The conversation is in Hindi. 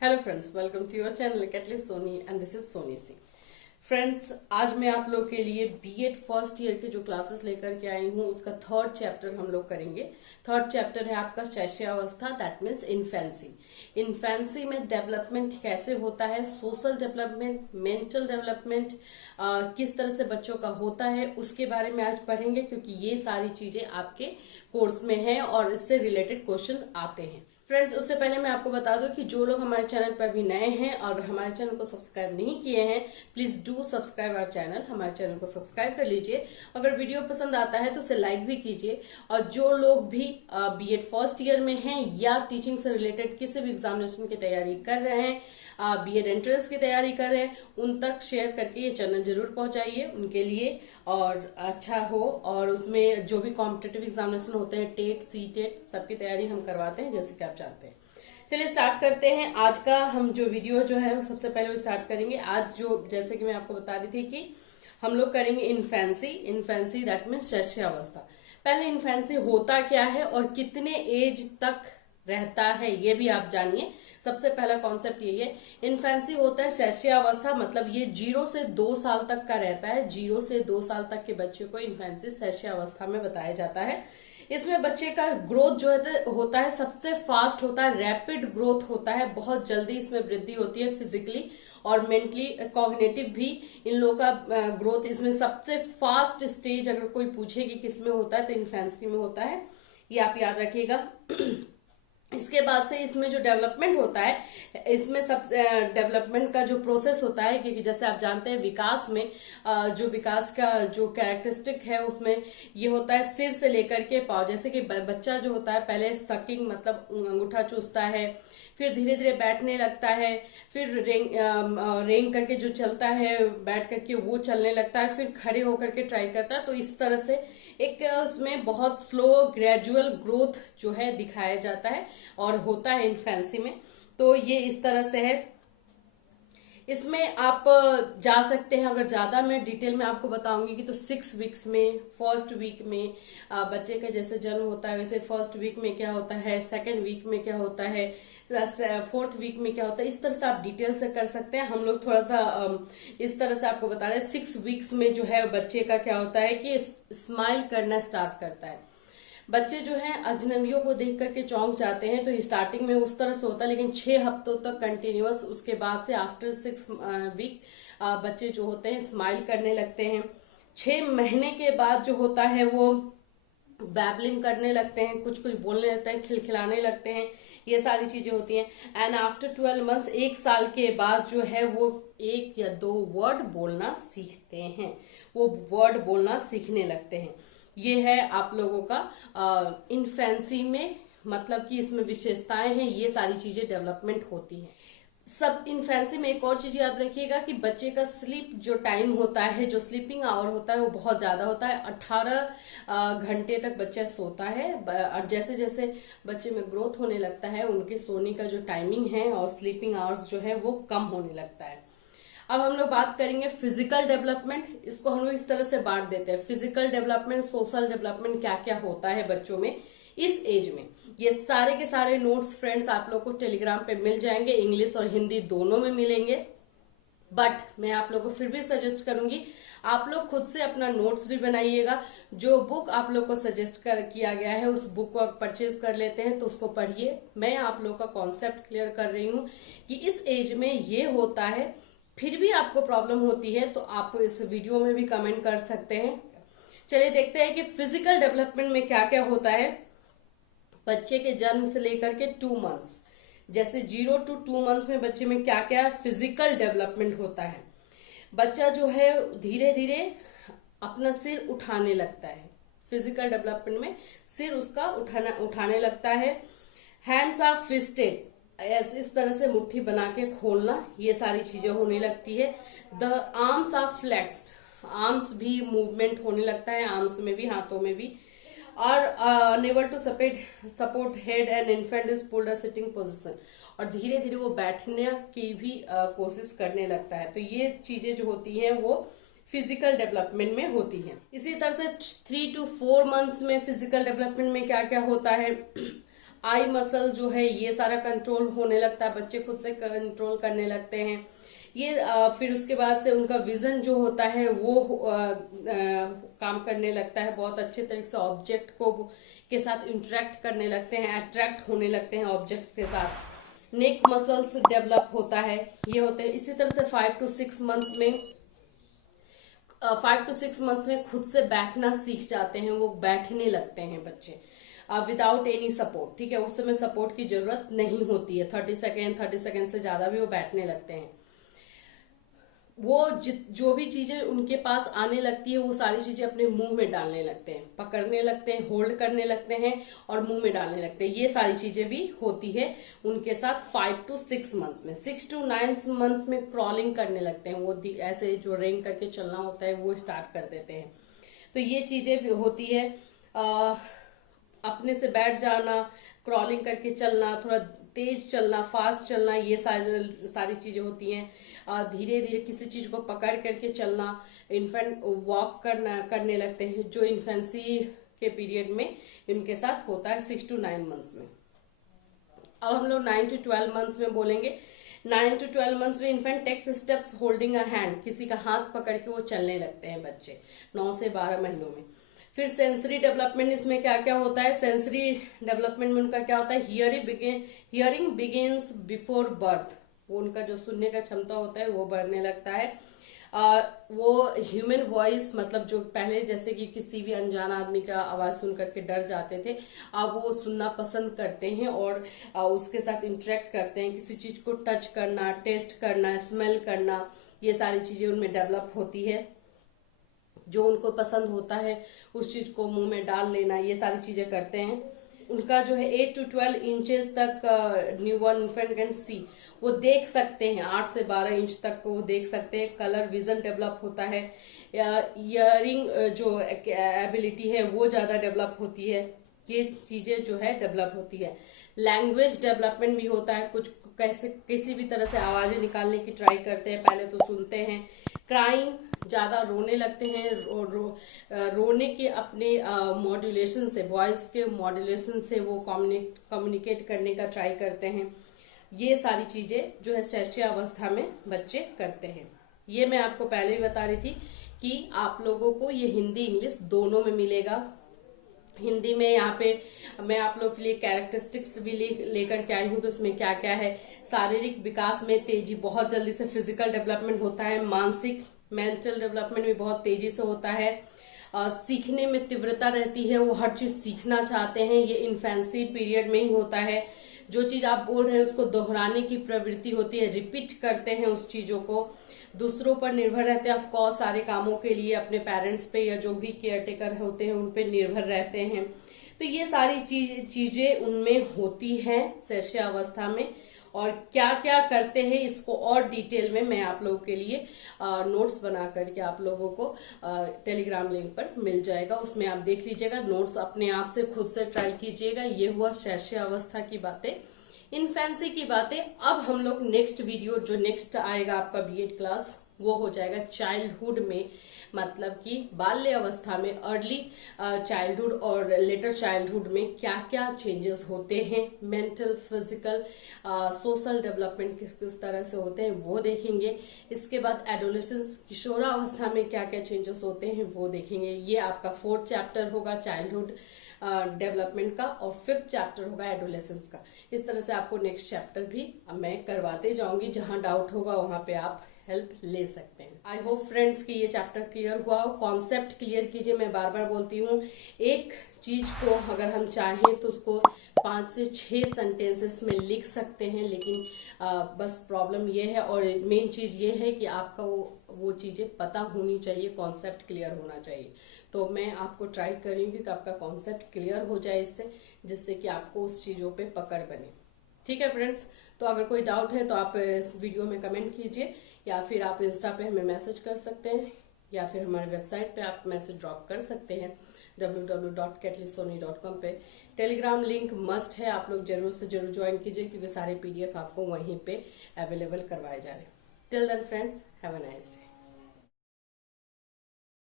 Hello friends, welcome to your channel catalyst Soni and this is Soni C. Friends, आज मैं आप लोग के लिए बीएड फर्स्ट ईयर के जो क्लासेस लेकर के आई हूँ उसका थर्ड चैप्टर हम लोग करेंगे। थर्ड चैप्टर है आपका शैशवावस्था, दैट मीन्स इन्फेंसी। इन्फेंसी में डेवलपमेंट कैसे होता है, सोशल डेवलपमेंट, मेंटल डेवलपमेंट किस तरह से बच्चों का होता है, उसके बारे में आज पढ़ेंगे, क्योंकि ये सारी चीजें आपके कोर्स में है और इससे रिलेटेड क्वेश्चन आते हैं। फ्रेंड्स, उससे पहले मैं आपको बता दूं कि जो लोग हमारे चैनल पर अभी नए हैं और हमारे चैनल को सब्सक्राइब नहीं किए हैं, please do subscribe our channel. हमारे चैनल को सब्सक्राइब कर लीजिए। अगर वीडियो पसंद आता है तो उसे लाइक भी कीजिए। और जो लोग भी बीएड फर्स्ट ईयर में हैं या टीचिंग से रिलेटेड किसी भी एग्जामिनेशन की तैयारी कर रहे हैं, बीएड एंट्रेंस की तैयारी कर रहे हैं, उन तक शेयर करके ये चैनल जरूर पहुंचाइए उनके लिए, और अच्छा हो। और उसमें जो भी कॉम्पिटेटिव एग्जामिनेशन होते हैं, टेट, सीटेट, सबकी तैयारी हम करवाते हैं, जैसे कि आप जानते हैं। चलिए स्टार्ट करते हैं। आज का हम जो वीडियो जो है वो सबसे पहले वो स्टार्ट करेंगे। आज जो, जैसे कि मैं आपको बता रही थी कि हम लोग करेंगे इन्फेंसी दैट मीन्स शैशवावस्था। पहले इन्फेंसी होता क्या है और कितने एज तक रहता है ये भी आप जानिए। सबसे पहला कॉन्सेप्ट यही है। इन्फेंसी होता है शैशवावस्था, मतलब ये 0 से 2 साल तक का रहता है। 0 से 2 साल तक के बच्चे को इन्फेंसी शैशवावस्था में बताया जाता है। इसमें बच्चे का ग्रोथ जो होता है सबसे फास्ट होता है, रैपिड ग्रोथ होता है, बहुत जल्दी इसमें वृद्धि होती है फिजिकली और मेंटली, कॉग्निटिव भी। इन लोगों का ग्रोथ इसमें सबसे फास्ट स्टेज अगर कोई पूछे कि किस में होता है तो इन्फेंसी में होता है, ये आप याद रखिएगा। इसके बाद से इसमें जो डेवलपमेंट होता है, इसमें सब डेवलपमेंट का जो प्रोसेस होता है, क्योंकि जैसे आप जानते हैं विकास में जो विकास का जो कैरेक्टरिस्टिक है उसमें ये होता है सिर से लेकर के पाँव। जैसे कि बच्चा जो होता है पहले सकिंग मतलब अंगूठा चूसता है, फिर धीरे धीरे बैठने लगता है, फिर रेंग करके जो चलता है बैठ करके वो चलने लगता है, फिर खड़े होकर के ट्राई करता है। तो इस तरह से एक उसमें बहुत स्लो ग्रेजुअल ग्रोथ जो है दिखाया जाता है और होता है इन्फेंसी में। तो ये इस तरह से है। इसमें आप जा सकते हैं, अगर ज्यादा मैं डिटेल में आपको बताऊंगी कि तो 6 वीक्स में, फर्स्ट वीक में बच्चे का जैसे जन्म होता है वैसे फर्स्ट वीक में क्या होता है, सेकेंड वीक में क्या होता है, फोर्थ वीक में क्या होता है, इस तरह से आप डिटेल से कर सकते हैं। हम लोग थोड़ा सा इस तरह से आपको बता रहे हैं। 6 वीक्स में जो है बच्चे का क्या होता है कि स्माइल करना स्टार्ट करता है। बच्चे जो हैं अजनबियों को देख करके चौंक जाते हैं, तो स्टार्टिंग में उस तरह से होता है, लेकिन 6 हफ्तों तक कंटिन्यूअस, उसके बाद से आफ्टर 6 वीक बच्चे जो होते हैं स्माइल करने लगते हैं। 6 महीने के बाद जो होता है वो बैबलिंग करने लगते हैं, कुछ कुछ बोलने लगते हैं, खिलखिलाने लगते हैं, ये सारी चीजें होती हैं। एंड आफ्टर 12 मंथ्स, 1 साल के बाद जो है वो 1 या 2 वर्ड बोलना सीखते हैं, वो वर्ड बोलना सीखने लगते हैं। ये है आप लोगों का इन्फेंसी में, मतलब कि इसमें विशेषताएं हैं, ये सारी चीजें डेवलपमेंट होती हैं। सब इन्फेंसी में एक और चीज याद रखिएगा कि बच्चे का स्लीप जो टाइम होता है, जो स्लीपिंग आवर होता है वो बहुत ज्यादा होता है। 18 घंटे तक बच्चा सोता है। और जैसे जैसे बच्चे में ग्रोथ होने लगता है उनके सोने का जो टाइमिंग है और स्लीपिंग आवर्स जो है वो कम होने लगता है। अब हम लोग बात करेंगे फिजिकल डेवलपमेंट। इसको हम लोग इस तरह से बांट देते हैं, फिजिकल डेवलपमेंट, सोशल डेवलपमेंट, क्या क्या होता है बच्चों में इस एज में। ये सारे के सारे नोट्स फ्रेंड्स आप लोग को टेलीग्राम पे मिल जाएंगे, इंग्लिश और हिंदी दोनों में मिलेंगे। बट मैं आप लोग को फिर भी सजेस्ट करूंगी आप लोग खुद से अपना नोट्स भी बनाइएगा। जो बुक आप लोग को सजेस्ट किया गया है उस बुक को परचेज कर लेते हैं तो उसको पढ़िए। मैं आप लोग का कॉन्सेप्ट क्लियर कर रही हूँ कि इस एज में ये होता है। फिर भी आपको प्रॉब्लम होती है तो आप इस वीडियो में भी कमेंट कर सकते हैं। चलिए देखते हैं कि फिजिकल डेवलपमेंट में क्या क्या होता है। बच्चे के जन्म से लेकर के 2 मंथ्स, जैसे 0 to 2 मंथ्स में बच्चे में क्या क्या फिजिकल डेवलपमेंट होता है। बच्चा जो है धीरे धीरे अपना सिर उठाने लगता है। फिजिकल डेवलपमेंट में सिर उसका उठाने लगता है। हैंड्स आर फिस्टेड, इस तरह से मुट्ठी बना के खोलना, ये सारी चीजें होने लगती है। The arms are flexed, arms भी मूवमेंट होने लगता है, आर्म्स में भी, हाथों में भी। और enable to support head and infant is pulled a sitting position, और धीरे धीरे वो बैठने की भी कोशिश करने लगता है। तो ये चीजें जो होती हैं वो फिजिकल डेवलपमेंट में होती हैं। इसी तरह से 3 to 4 मंथ्स में फिजिकल डेवलपमेंट में क्या क्या होता है। आई मसल जो है ये सारा कंट्रोल होने लगता है, बच्चे खुद से कंट्रोल करने लगते हैं। ये फिर उसके बाद से उनका विजन जो होता है वो काम करने लगता है, बहुत अच्छे तरीके से ऑब्जेक्ट को के साथ इंटरेक्ट करने लगते हैं, अट्रैक्ट होने लगते हैं ऑब्जेक्ट्स के साथ। नेक मसल्स डेवलप होता है, ये होते हैं। इसी तरह से 5 to 6 मंथ्स में खुद से बैठना सीख जाते हैं, वो बैठने लगते हैं बच्चे विदाउट एनी सपोर्ट। ठीक है, उस समय सपोर्ट की जरूरत नहीं होती है। 30 सेकेंड से ज्यादा भी वो बैठने लगते हैं। वो जो भी चीजें उनके पास आने लगती है वो सारी चीजें अपने मुंह में डालने लगते हैं, पकड़ने लगते हैं, होल्ड करने लगते हैं और मुंह में डालने लगते हैं। ये सारी चीजें भी होती है उनके साथ 5 to 6 मंथ्स में। 6 to 9 मंथ में क्रॉलिंग करने लगते हैं, वो ऐसे जो रेंग करके चलना होता है वो स्टार्ट कर देते हैं। तो ये चीजें भी होती है। अपने से बैठ जाना, क्रॉलिंग करके चलना, थोड़ा तेज चलना, फास्ट चलना, ये सारी चीजें होती हैं। धीरे धीरे किसी चीज को पकड़ करके चलना, इन्फेंट वॉक करने लगते हैं, जो इन्फेंसी के पीरियड में इनके साथ होता है 6 to 9 मंथ्स में। अब हम लोग 9 to 12 मंथ्स में बोलेंगे। 9 to 12 मंथ्स में infant takes steps holding a hand, किसी का हाथ पकड़ के वो चलने लगते हैं बच्चे 9 से 12 महीनों में। फिर सेंसरी डेवलपमेंट, इसमें क्या क्या होता है? सेंसरी डेवलपमेंट में उनका क्या होता है? हियरिंग बिगिंस बिफोर बर्थ, वो उनका जो सुनने का क्षमता होता है वो बढ़ने लगता है। वो ह्यूमन वॉइस, मतलब जो पहले जैसे कि किसी भी अनजान आदमी का आवाज सुन करके डर जाते थे, अब वो सुनना पसंद करते हैं और उसके साथ इंटरेक्ट करते हैं। किसी चीज को टच करना, टेस्ट करना, स्मेल करना, ये सारी चीजें उनमें डेवलप होती है। जो उनको पसंद होता है उस चीज को मुंह में डाल लेना, ये सारी चीजें करते हैं। उनका जो है 8 to 12 इंचेस तक न्यूबॉर्न इन्फेंट कैन सी, वो देख सकते हैं, 8 से 12 इंच तक वो देख सकते हैं। कलर विजन डेवलप होता है। हियरिंग जो एबिलिटी है वो ज्यादा डेवलप होती है। ये चीजें जो है डेवलप होती है। लैंग्वेज डेवलपमेंट भी होता है, कुछ कैसे किसी भी तरह से आवाजें निकालने की ट्राई करते हैं, पहले तो सुनते हैं। क्राइंग, ज्यादा रोने लगते हैं, रोने के अपने मॉड्यूलेशन से, वॉइस के मॉड्यूलेशन से वो कम्युनिकेट करने का ट्राई करते हैं। ये सारी चीजें जो है शैशव अवस्था में बच्चे करते हैं। ये मैं आपको पहले ही बता रही थी कि आप लोगों को ये हिंदी इंग्लिश दोनों में मिलेगा। हिंदी में यहाँ पे मैं आप लोग के लिए कैरेक्टरिस्टिक्स भी लेकर के आई हूँ, तो उसमें क्या क्या है? शारीरिक विकास में तेजी, बहुत जल्दी से फिजिकल डेवलपमेंट होता है। मानसिक, मेंटल डेवलपमेंट भी बहुत तेजी से होता है। सीखने में तीव्रता रहती है, वो हर चीज सीखना चाहते हैं। ये इन्फेंसी पीरियड में ही होता है। जो चीज आप बोल रहे हैं उसको दोहराने की प्रवृत्ति होती है, रिपीट करते हैं उस चीजों को। दूसरों पर निर्भर रहते हैं, ऑफकोर्स सारे कामों के लिए अपने पेरेंट्स पे या जो भी केयर टेकर होते हैं उन पे निर्भर रहते हैं। तो ये सारी चीजें उनमें होती हैं शैशव अवस्था में। और क्या क्या करते हैं इसको और डिटेल में मैं आप लोगों के लिए नोट्स बना करके आप लोगों को टेलीग्राम लिंक पर मिल जाएगा, उसमें आप देख लीजिएगा। नोट्स अपने आप से खुद से ट्राई कीजिएगा। ये हुआ शैशव अवस्था की बातें, इन्फेंसी की बातें। अब हम लोग नेक्स्ट वीडियो जो नेक्स्ट आएगा आपका बीएड क्लास, वो हो जाएगा चाइल्डहुड में, मतलब कि बाल्य अवस्था में, अर्ली चाइल्डहुड और लेटर चाइल्डहुड में क्या क्या चेंजेस होते हैं, मेंटल, फिजिकल, सोशल डेवलपमेंट किस किस तरह से होते हैं वो देखेंगे। इसके बाद एडोलेसेंस, किशोरावस्था में क्या क्या चेंजेस होते हैं वो देखेंगे। ये आपका 4th चैप्टर होगा चाइल्डहुड डेवलपमेंट का, और 5th चैप्टर होगा एडोलेसेंस का। इस तरह से आपको नेक्स्ट चैप्टर भी मैं करवाते जाऊंगी, जहां डाउट होगा वहां पे आप हेल्प ले सकते हैं। आई होप फ्रेंड्स कि ये चैप्टर क्लियर हुआ हो। कॉन्सेप्ट क्लियर कीजिए, मैं बार बार बोलती हूँ। एक चीज को अगर हम चाहें तो उसको 5 से 6 सेंटेंसेस में लिख सकते हैं, लेकिन बस प्रॉब्लम ये है, और मेन चीज ये है कि आपका वो चीजें पता होनी चाहिए, कॉन्सेप्ट क्लियर होना चाहिए। तो मैं आपको ट्राई करूंगी कि आपका कॉन्सेप्ट क्लियर हो जाए इससे, जिससे कि आपको उस चीजों पे पकड़ बने। ठीक है फ्रेंड्स, तो अगर कोई डाउट है तो आप इस वीडियो में कमेंट कीजिए, या फिर आप इंस्टा पे हमें मैसेज कर सकते हैं, या फिर हमारे वेबसाइट पे आप मैसेज ड्रॉप कर सकते हैं www.catlysony.com पे। टेलीग्राम लिंक मस्ट है, आप लोग जरूर से जरूर ज्वाइन कीजिए, क्योंकि सारे PDF आपको वहीं पे अवेलेबल करवाए जा रहे हैं। Till then friends, have a nice day.